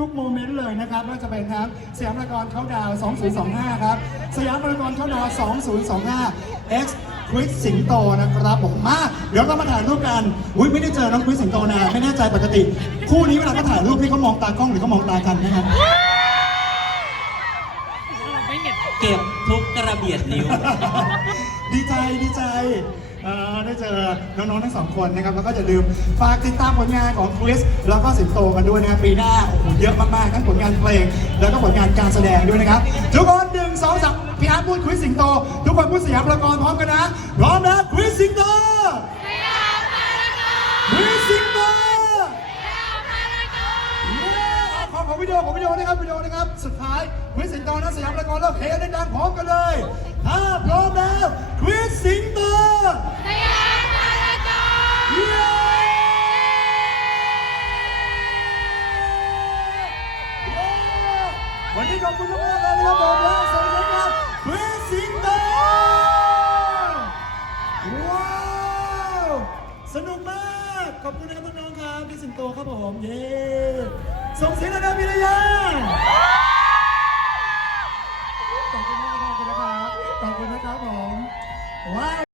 ทุกโมเมนต์เลยนะครับไม่ว่าจะเป็นทั้งสยามพารากอนเข้าดาวน์2025 ครับ สยามพารากอนเข้าดาวน์2025 X ควิสสิงโตนะครับผมมาเดี๋ยวเรามาถ่ายรูปกันอุ้ยไม่ได้เจอน้องควิสสิงโตนานไม่แน่ใจปกติ คู่นี้เวลาเขาถ่ายรูปนี่เขามองตากล้องหรือเขามองตากันนะครับเก็บทุกกระเบียดนิ้ว ดีใจดีใจเอ่อได้เจอน้องๆทั้งสองคนนะครับแล้วก็อย่าลืมฝากติดตามผลงานของคริสแล้วก็สิงโตกันด้วยนะครับปีหน้าโอ้โหเยอะมากๆทั้งผลงานเพลง แล้วก็ผลงานการแสดงด้วยนะครับ ทุกคนหนึ่งสองสามพี่อาร์ตพูดคริสสิงโต ทุกคนพูดสยามพารากอนพร้อมกันนะพร้อมนะคริสสิงโตคริสสิงโตเย้เอาขอขอวิดีโอขอวิดีโอนะครับวิดีโอนะครับสุดท้ายคริสสิงโตนะสยามพารากอนแล้วเพลงดังๆพร้อมกันเลย ถ้าพร้อมแล้วคริสสิงโตเย้เย้วันนี้ขอบคุณมากๆเลยนะครับผมและสวัสดีครับคริสสิงโตว้าวสนุกมากขอบคุณนะครับน้องๆครับพี่สิงโตครับผมเย้ส่งเสียงหนะครับพี่ระยา Why?